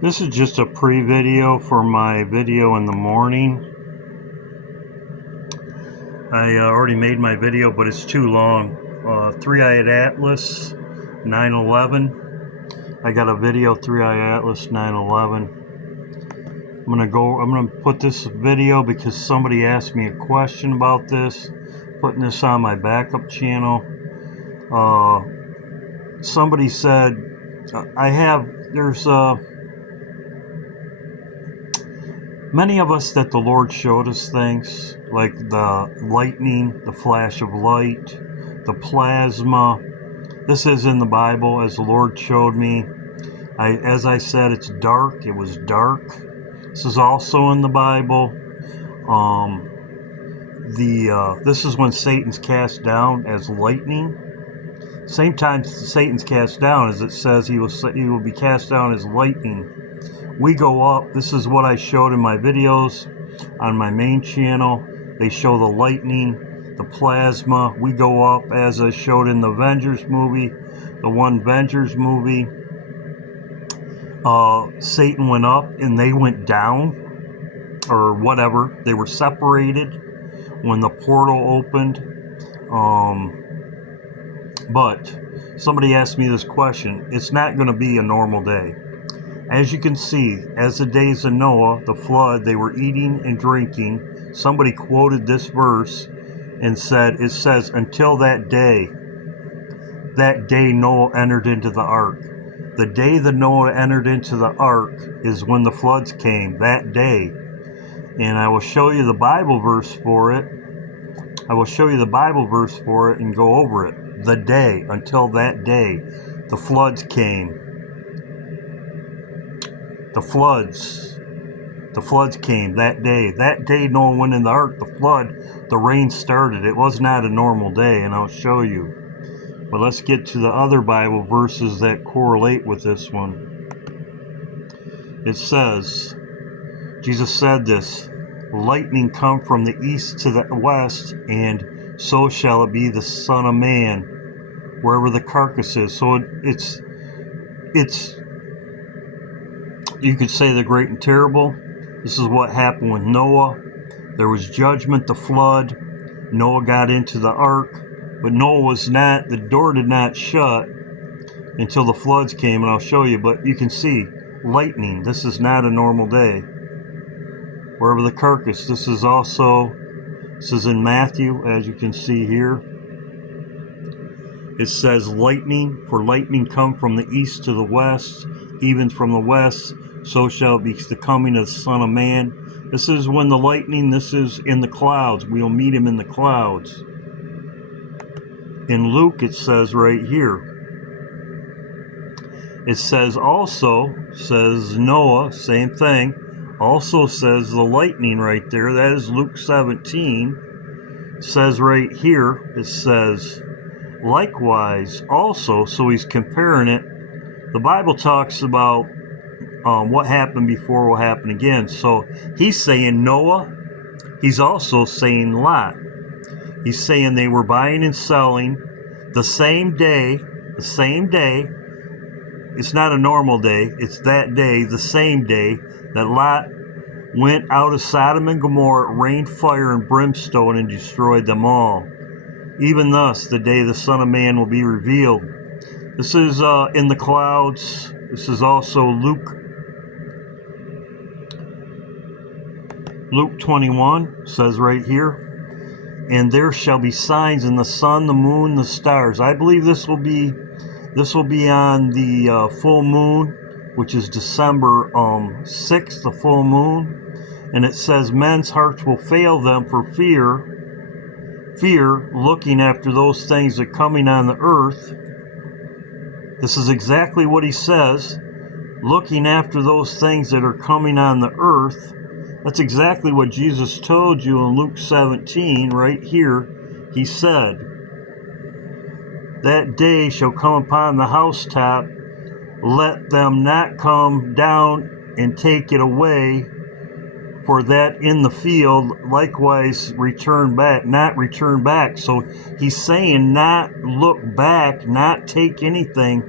This is just a pre-video for my video in the morning. I already made my video, but it's too long. Three-eyed Atlas 9/11. I got a video, Three-eyed Atlas 9/11. I'm gonna put this video because somebody asked me a question about this. Putting this on my backup channel. Somebody said there's many of us that the Lord showed us things like the lightning, the flash of light, the plasma. This is in the Bible as the Lord showed me. As I said, it's dark. It was dark. This is also in the Bible. This is when Satan's cast down as lightning. Same time Satan's cast down, as it says he will be cast down as lightning. We go up. This is what I showed in my videos on my main channel. They show the lightning, the plasma. We go up as I showed in the Avengers movie, the one Avengers movie. Satan went up and they went down, or whatever. They were separated when the portal opened. But somebody asked me this question. It's not going to be a normal day. As you can see, as the days of Noah, the flood, they were eating and drinking. Somebody quoted this verse and said, it says, until that day Noah entered into the ark. The day that Noah entered into the ark is when the floods came, that day. And I will show you the Bible verse for it. I will show you the Bible verse for it and go over it. The day, until that day, the floods came. The floods came that day. That day Noah went in the ark, the rain started. It was not a normal day, and I'll show you. But let's get to the other Bible verses that correlate with this one. It says, Jesus said this, lightning come from the east to the west, and so shall it be the Son of Man, wherever the carcass is. So it's you could say the great and terrible. This is what happened with Noah. There was judgment, the flood. Noah got into the ark, but the door did not shut until the floods came, and I'll show you. But you can see lightning. This is not a normal day. Wherever the carcass. This is in Matthew, as you can see here. It says lightning, for lightning come from the east to the west, even from the west, so shall be the coming of the Son of Man. This is when the lightning, this is in the clouds. We'll meet him in the clouds. In Luke, it says right here. It says Noah, same thing. Also says the lightning right there. That is Luke 17. It says right here, it says, likewise also, so he's comparing it. The Bible talks about what happened before will happen again. So he's saying Noah. He's also saying Lot. He's saying they were buying and selling the same day. It's not a normal day. It's that day, the same day that Lot went out of Sodom and Gomorrah, rained fire and brimstone and destroyed them all. Even thus, the day the Son of Man will be revealed. This is in the clouds. This is also Luke 21 says right here, and there shall be signs in the sun, the moon, the stars. I believe this will be on the full moon, which is December 6th, the full moon. And it says men's hearts will fail them for fear, looking after those things that are coming on the earth. This is exactly what he says, looking after those things that are coming on the earth. That's exactly what Jesus told you in Luke 17, right here. He said, that day shall come upon the housetop, let them not come down and take it away, for that in the field likewise not return back. So he's saying not look back, not take anything.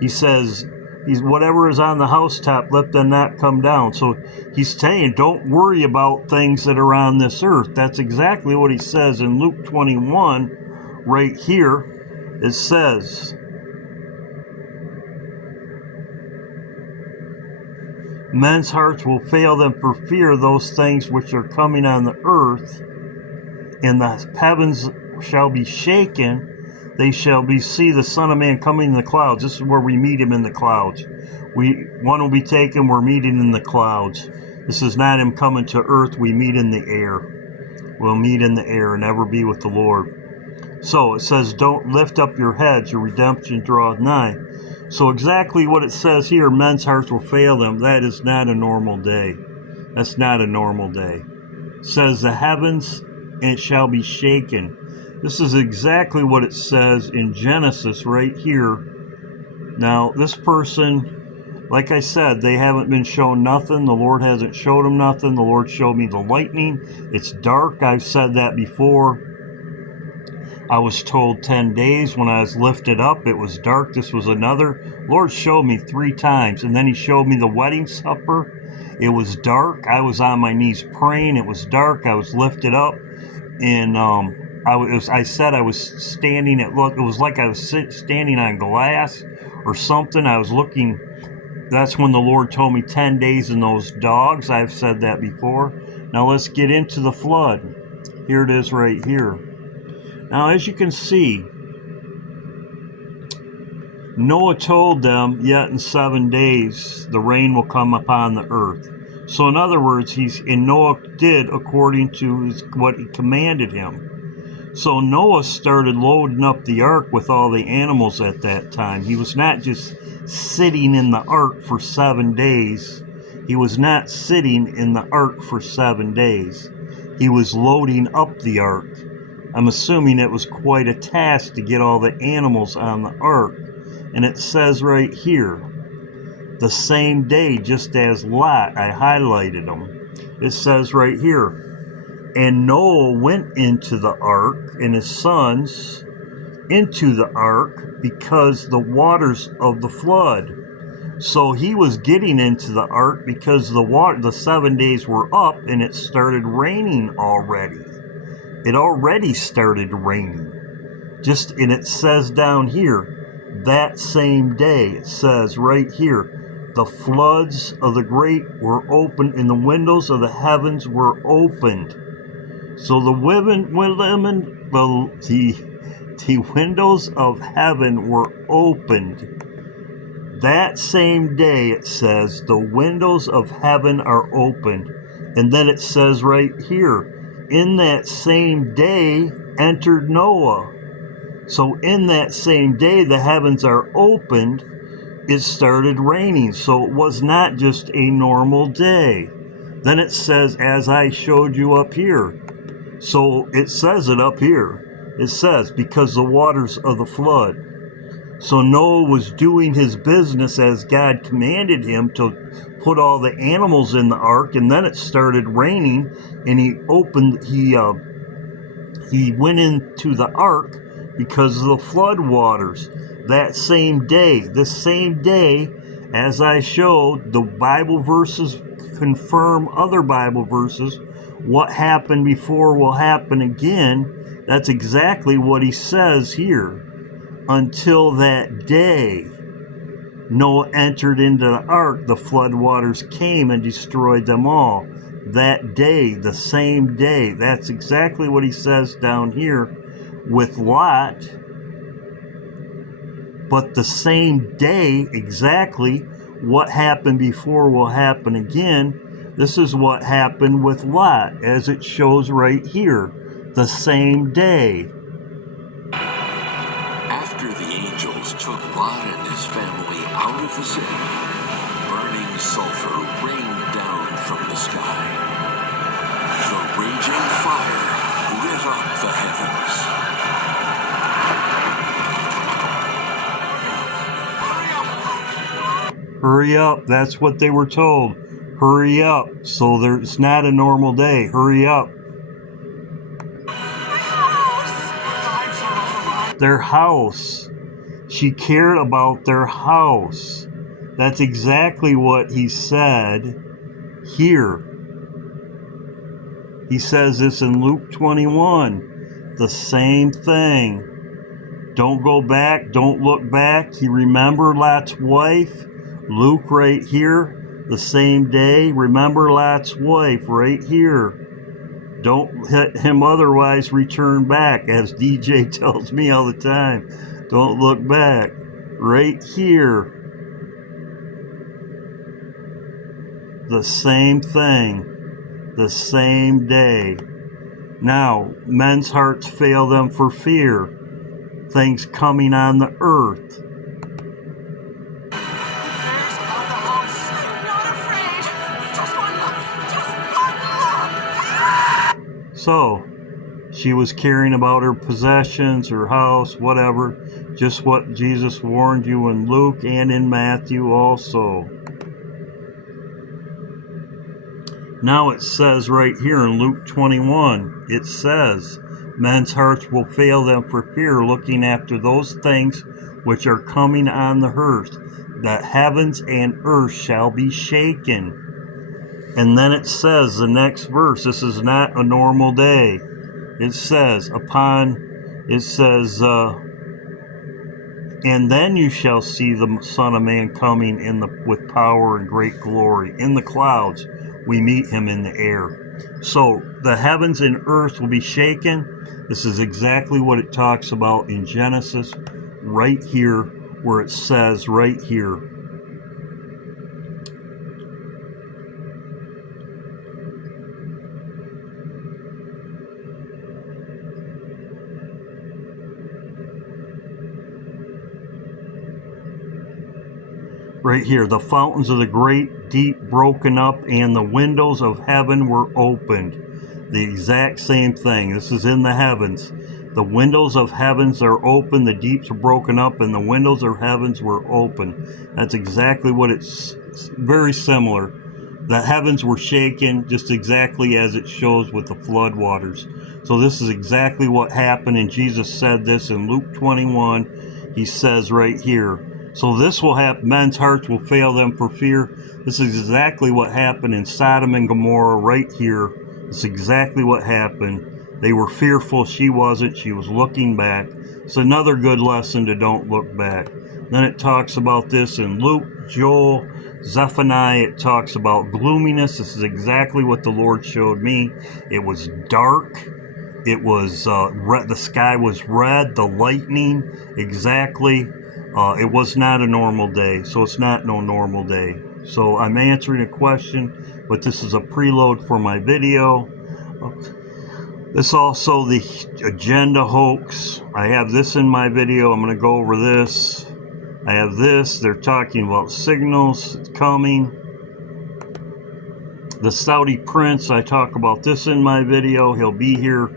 He says, He's whatever is on the housetop, let them not come down. So he's saying, don't worry about things that are on this earth. That's exactly what he says in Luke 21, right here. It says, men's hearts will fail them for fear of those things which are coming on the earth, and the heavens shall be shaken. They shall see the Son of Man coming in the clouds. This is where we meet him in the clouds. One will be taken, we're meeting in the clouds. This is not him coming to earth, we meet in the air. We'll meet in the air and ever be with the Lord. So it says, don't lift up your heads, your redemption draweth nigh. So exactly what it says here, men's hearts will fail them. That is not a normal day. That's not a normal day. It says the heavens, and it shall be shaken. This is exactly what it says in Genesis right here. Now, this person, like I said, they haven't been shown nothing. The Lord hasn't showed them nothing. The Lord showed me the lightning. It's dark. I've said that before. I was told 10 days when I was lifted up. It was dark. This was another. Lord showed me 3 times, and then he showed me the wedding supper. It was dark. I was on my knees praying. It was dark. I was lifted up, and I said I was standing at, look, it was like I was standing on glass or something. I was looking. That's when the Lord told me 10 days in those dogs. I've said that before. Now let's get into the flood. Here it is right here. Now, as you can see, Noah told them, yet in 7 days the rain will come upon the earth. So in other words, Noah did according to what he commanded him. So Noah started loading up the ark with all the animals at that time. He was not just sitting in the ark for 7 days. He was not sitting in the ark for 7 days. He was loading up the ark. I'm assuming it was quite a task to get all the animals on the ark. And it says right here, the same day, just as Lot, I highlighted them. It says right here, and Noah went into the ark, and his sons into the ark, because the waters of the flood. So he was getting into the ark because the 7 days were up, and it started raining already. It already started raining. And it says down here, that same day, it says right here, the floods of the great were opened, and the windows of the heavens were opened. So the windows of heaven were opened. That same day, it says, the windows of heaven are opened. And then it says right here, in that same day entered Noah. So in that same day the heavens are opened, it started raining. So it was not just a normal day. Then it says, as I showed you up here. So it says it up here. It says, because the waters of the flood. So Noah was doing his business as God commanded him to put all the animals in the ark, and then it started raining, and he went into the ark because of the flood waters. That same day, this same day, as I showed, the Bible verses confirm other Bible verses. What happened before will happen again. That's exactly what he says here. Until that day, Noah entered into the ark, the flood waters came and destroyed them all. That day, the same day, that's exactly what he says down here with Lot. But the same day, exactly what happened before will happen again. This is what happened with Lot, as it shows right here. The same day. After the angels took Lot and his family out of the city, burning sulfur rained down from the sky. The raging fire lit up the heavens. Hurry up, that's what they were told. Hurry up. So it's not a normal day. Hurry up. Their house. She cared about their house. That's exactly what he said here. He says this in Luke 21. The same thing. Don't go back. Don't look back. He remembered Lot's wife. Luke right here. The same day. Remember Lot's wife right here. Don't hit him, otherwise return back, as DJ tells me all the time. Don't look back. Right here. The same thing. The same day. Now, men's hearts fail them for fear. Things coming on the earth. There's about the house. I'm not afraid. Just one look. So, she was caring about her possessions, her house, whatever. Just what Jesus warned you in Luke and in Matthew also. Now it says right here in Luke 21, it says, men's hearts will fail them for fear, looking after those things which are coming on the earth, that heavens and earth shall be shaken. And then it says, the next verse, this is not a normal day. It says, and then you shall see the Son of Man coming with power and great glory. In the clouds, we meet him in the air. So the heavens and earth will be shaken. This is exactly what it talks about in Genesis, right here, where it says right here. Right here, the fountains of the great deep broken up, and the windows of heaven were opened. The exact same thing. This is in the heavens. The windows of heavens are open, the deeps are broken up, and the windows of heavens were open. That's exactly what it's very similar. The heavens were shaken, just exactly as it shows with the flood waters. So this is exactly what happened, and Jesus said this in Luke 21. He says right here, so this will happen, men's hearts will fail them for fear. This is exactly what happened in Sodom and Gomorrah right here. It's exactly what happened. They were fearful. She wasn't. She was looking back. It's another good lesson to don't look back. Then it talks about this in Luke, Joel, Zephaniah. It talks about gloominess. This is exactly what the Lord showed me. It was dark. It was red. The sky was red. The lightning, exactly. It was not a normal day, so it's not no normal day. So I'm answering a question, but this is a preload for my video. This also the agenda hoax. I have this in my video. I'm going to go over this. I have this. They're talking about signals coming. The Saudi prince, I talk about this in my video. He'll be here.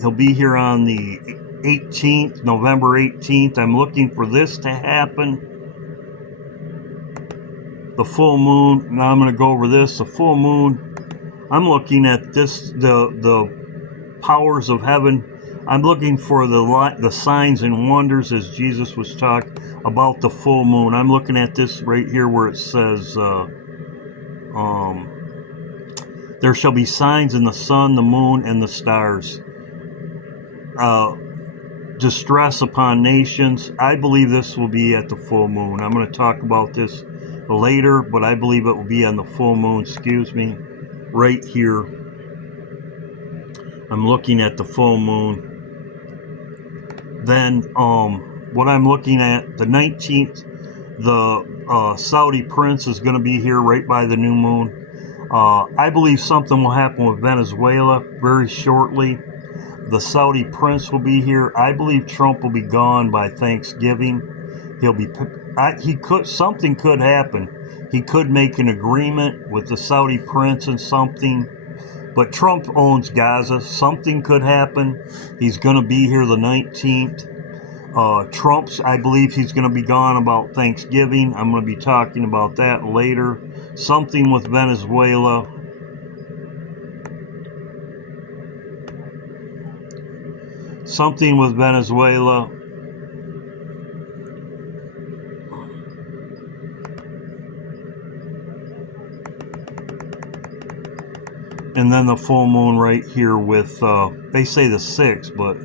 He'll be here on the 18th, November 18th. I'm looking for this to happen. The full moon. Now I'm going to go over this. The full moon. I'm looking at this. The powers of heaven. I'm looking for the signs and wonders, as Jesus was talking about the full moon. I'm looking at this right here where it says, there shall be signs in the sun, the moon, and the stars. Distress upon nations. I believe this will be at the full moon. I'm going to talk about this later, but I believe it will be on the full moon. Excuse me. Right here. I'm looking at the full moon. Then, what I'm looking at, the 19th, the Saudi prince is going to be here right by the new moon. I believe something will happen with Venezuela very shortly. The Saudi prince will be here. I believe Trump will be gone by Thanksgiving. Something could happen. He could make an agreement with the Saudi prince and something. But Trump owns Gaza. Something could happen. He's going to be here the 19th. I believe he's going to be gone about Thanksgiving. I'm going to be talking about that later. Something with Venezuela. Something with Venezuela. And then the full moon right here with, they say the 6th, but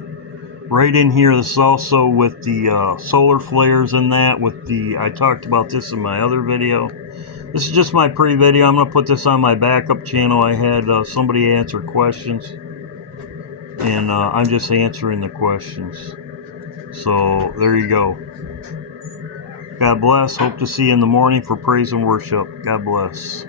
right in here, this is also with the solar flares and that, with the, I talked about this in my other video. This is just my pre-video. I'm going to put this on my backup channel. I had somebody answer questions, and I'm just answering the questions. So there you go. God bless. Hope to see you in the morning for praise and worship. God bless.